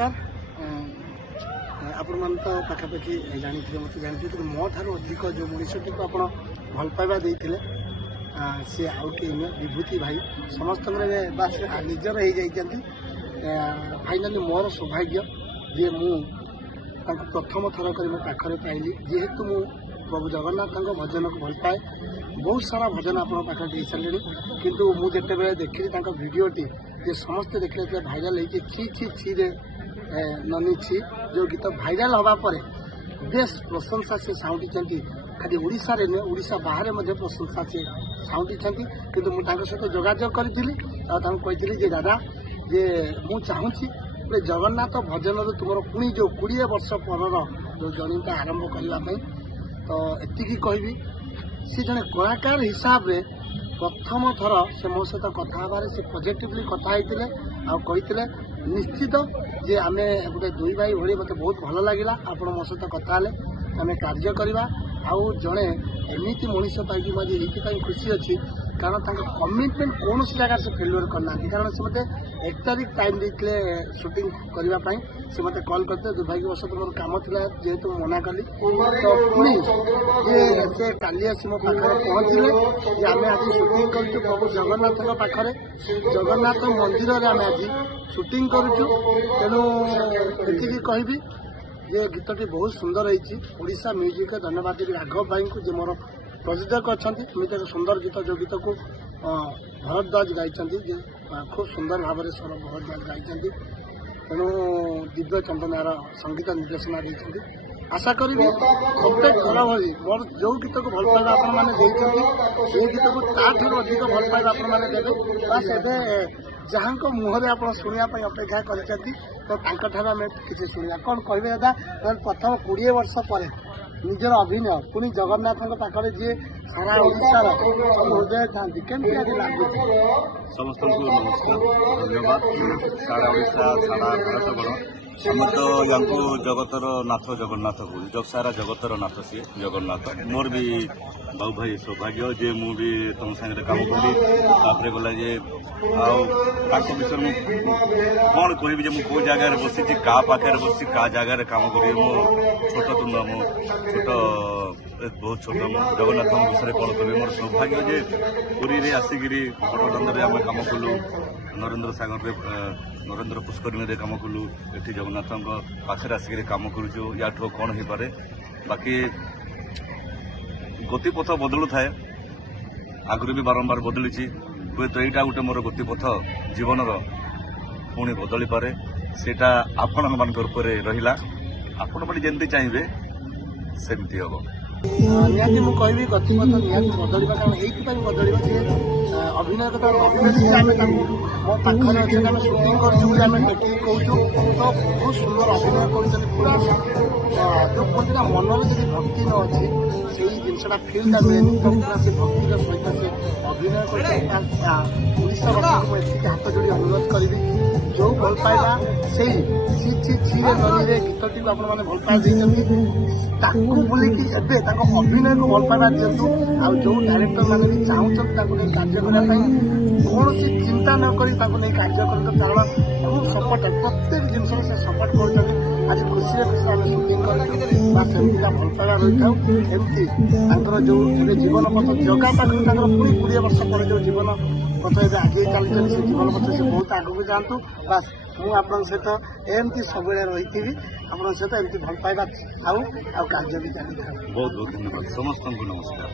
आपण मान तो पाखापाखि जानी मत जानते कि मो ठार अधिक जो मनीषटी को आप भल पाइबा देते सी आउ के विभूति भाई समस्त बास निजर हो जाती फाइनाली मोर सौभाग्य जे मु प्रथम थर कर मो पाखे पाइली जेहेतु मु प्रभु जगन्नाथ भजन को भल पाए बहुत सारा भजन आप पाखे दे सारे किंतु मुझे देखी भिडटी जे समस्ते देखते भाइराल हो छि छि छि रे ननी छि जो गीत भाइराल हवा पर बेस प्रशंसा से साउंटी खाली ओडिशा रे नुहे ओडिशा बाहर प्रशंसा से साउंटी किंतु मुझे सहित जोगाजोग करी जे दादा जे मु चाहूँगी जगन्नाथ भजन तुम पुणी जो 20 वर्ष पर जो जर्नीटा आरंभ करने तो एति कहबी सी जड़े कलाकार हिसाब से प्रथम थर से मो सहित कथा से पॉजिटिवली कथा होते निश्चित जे आमे गोटे दुई भाई भाई मत बहुत भल लगे आप मो सहित कथा आम कार्य करवा आउ जड़े एमती मनीष पाई मुझे ये खुशी अच्छी कारण कमिटमेंट कौन सी जगह से फेल्युअर करना कारण से मत 1 तारीख टाइम देते शूटिंग करने से मत कॉल करते दुर्भाग्यवश मोर कम था जेहेतु मना कली तो पुणी से काली आस मो पाखे पहुँचले आम आज शूटिंग करूँ प्रभु जगन्नाथ पाखे जगन्नाथ मंदिर में आम आज शूटिंग करूँ तेणु ये कहबी ये गीतटी बहुत सुंदर होइछी म्यूजिक धन्यवाद देवी राघव भाई को जो मोर प्रयोजक अच्छा एमती एक सुंदर गीत जो गीत को भरद्वाज गाई खूब सुंदर भाव में स्वर भरद्वाज गाई तेणु दिव्य चंदनार संगीत निर्देशना देती आशा करी प्रत्येक घर भरी मोर जो गीत को भल पाइबा आपण मैंने ये गीत को ताठू अधिक भल पाइबा आपण मैंने देवे बस एवं जहाँ मुहरे आप शुणापी अपेक्षा कर आम किसी शुणा कौन कहे दादा प्रथम 20 वर्ष पर निजर अभिनय पुणी जगन्नाथ पाखे जी सारा ओडार सब हृदय था केमती आज लगुच समस्त नमस्कार धन्यवाद सारा ओडा सारा भारत आम तो या जगतर नाथ जगन्नाथ बोल सारा जगतर नाथ सी जगन्नाथ मोर भी बाबू भाई सौभाग्य जे मु भी तुम सागर काम करी गला जे विषय में कौन करी मुझे कौ जगार बसी क्या पाखे बस क्या जगार कम करी मो छोट तुम मो छोट बहुत छोट जगन्नाथ विषय कौन करी मोर सौभाग्य जे पुरी रे आसिकी बड़दान आम कम कलु नरेंद्र सागर नरेंद्र पुष्करणी कम कलु ये जगन्नाथ पाखे आसिक कम करुचु या कौन हो पारे बाकी गतिपथ बदलू थाए आगु भी बारंबार बदली हुए तो यहाँ गोटे मोर गतिपथ जीवन पुणी बदली पारे सेटा आपण मान रहा आपण मैंने जमी चाहिए सेमती हम निहाती मुझे कहबी गतिपथ निहाती बदलवा कारण ये बदलवा जे अभिनय कथा अभिनय आम मो पाखे अच्छे आम सुटिंग करें देखिए कहूँ तो बहुत सुंदर अभिनय कर पूरा जो कहते ना मनर जी भक्ति न अच्छी से जिनसा फिल्टा मिले तो पूरा से भक्तिर सहित से अभिनय करके हाथ जोड़ी अनुरोध करी जो भल पाइबा से छि छि छि नदी गीतटी को आपने भल पाई बोलिकी अभिनय को भल पाइबा दिंतु आ जो डायरेक्टर मैंने भी चाहूँ कार्य करने कौन चिंता नक कार्य कर कारण सपोर्ट प्रत्येक जिन से सपोर्ट कर आज खुशी खुशी आम सुटिंग करमती भल पाइबा रही था एमती जो जीवन पथ जगह पाखे पुणी 20 वर्ष पर जो जीवन पथ ए आगे चलते से जीवन पथ से बहुत आगे जातु बास मुझे सहित एमती सब रही आप सहित एमती भल पाइबा कार्य भी चलता बहुत बहुत धन्यवाद समस्त नमस्कार।